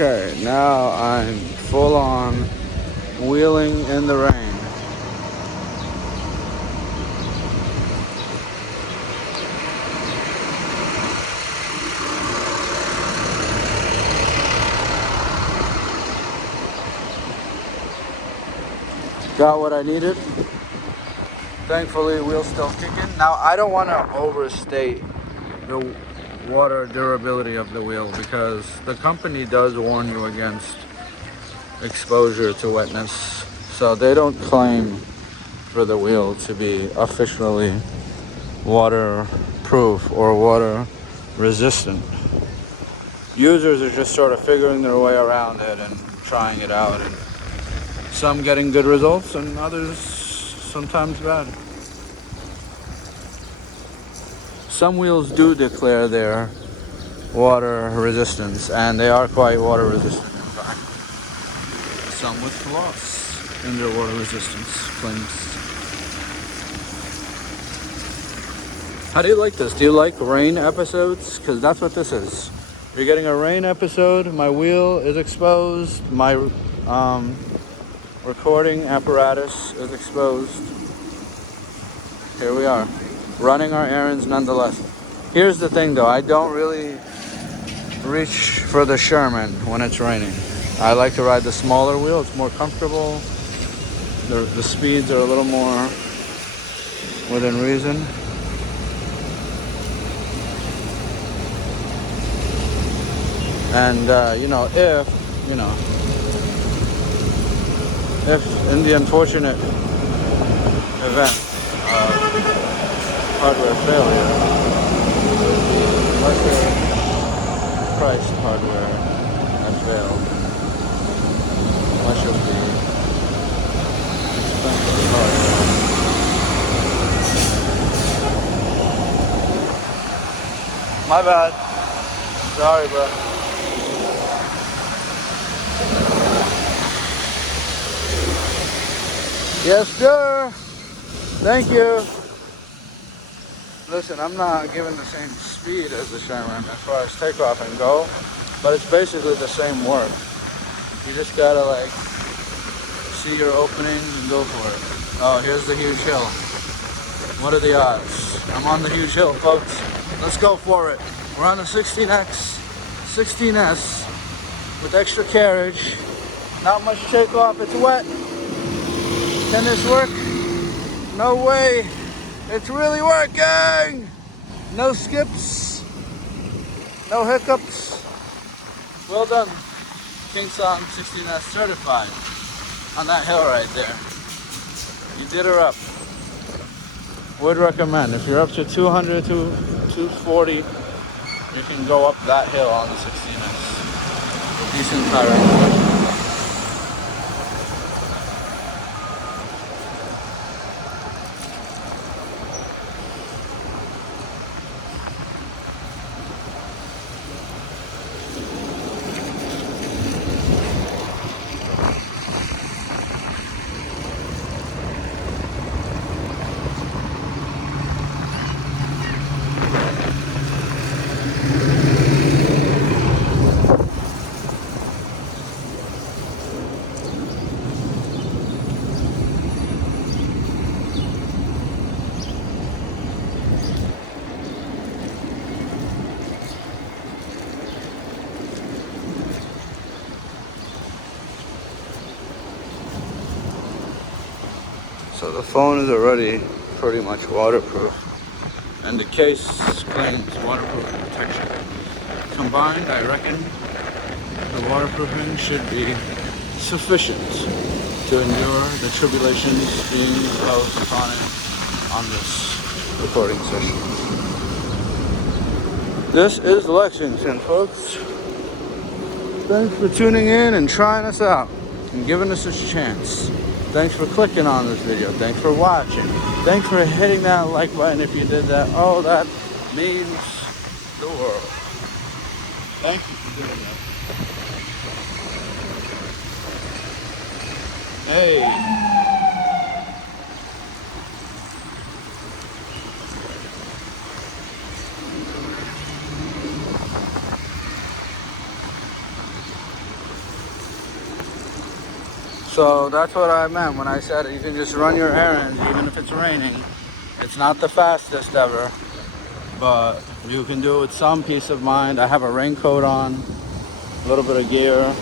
Okay, now I'm full on wheeling in the rain. Got what I needed. Thankfully, wheel's still kicking. Now, I don't want to overstate the water durability of the wheel because the company does warn you against exposure to wetness. So they don't claim for the wheel to be officially waterproof or water resistant. Users are just sort of figuring their way around it and trying it out, and some getting good results and others sometimes bad. Some wheels do declare their water resistance, and they are quite water resistant in fact. Some with flaws in their water resistance claims. How do you like this? Do you like rain episodes? Because that's what this is. You're getting a rain episode. My wheel is exposed. My recording apparatus is exposed. Here we are, running our errands nonetheless. Here's the thing though, I don't really reach for the Sherman when it's raining. I like to ride the smaller wheel. It's more comfortable. The speeds are a little more within reason. And if in the unfortunate event of hardware failure, lesser priced hardware that failed, much of the expensive hardware. My bad. Sorry, bro. Yes, sir. Thank you. Listen, I'm not giving the same speed as the Sherman as far as takeoff and go, but it's basically the same work. You just gotta like see your opening and go for it. Oh, here's the huge hill. What are the odds? I'm on the huge hill, folks. Let's go for it. We're on the 16X, 16S with extra carriage. Not much takeoff, it's wet. Can this work? No way. It's really working. No skips, no hiccups. Well done. Kingston 16S certified on that hill right there. You did her up. Would recommend. If you're up to 200 to 240, you can go up that hill on the 16S. Decent tire. So the phone is already pretty much waterproof, and the case claims waterproof protection. Combined, I reckon the waterproofing should be sufficient to endure the tribulations being imposed upon it on this recording session. This is Lexington, folks. Thanks for tuning in and trying us out and giving us a chance. Thanks for clicking on this video. Thanks for watching. Thanks for hitting that like button if you did that. Oh, that means the world. Thank you for doing that. Hey. So that's what I meant when I said you can just run your errands even if it's raining. It's not the fastest ever, but you can do it with some peace of mind. I have a raincoat on, a little bit of gear.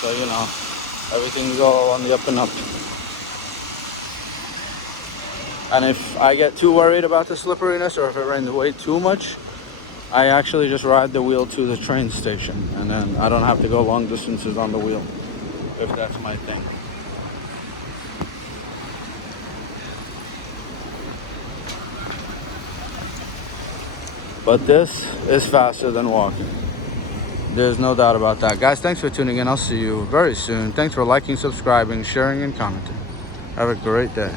So, you know, everything's all on the up and up. And if I get too worried about the slipperiness or if it rains way too much, I actually just ride the wheel to the train station, and then I don't have to go long distances on the wheel, if that's my thing. But this is faster than walking. There's no doubt about that. Guys, thanks for tuning in. I'll see you very soon. Thanks for liking, subscribing, sharing, and commenting. Have a great day.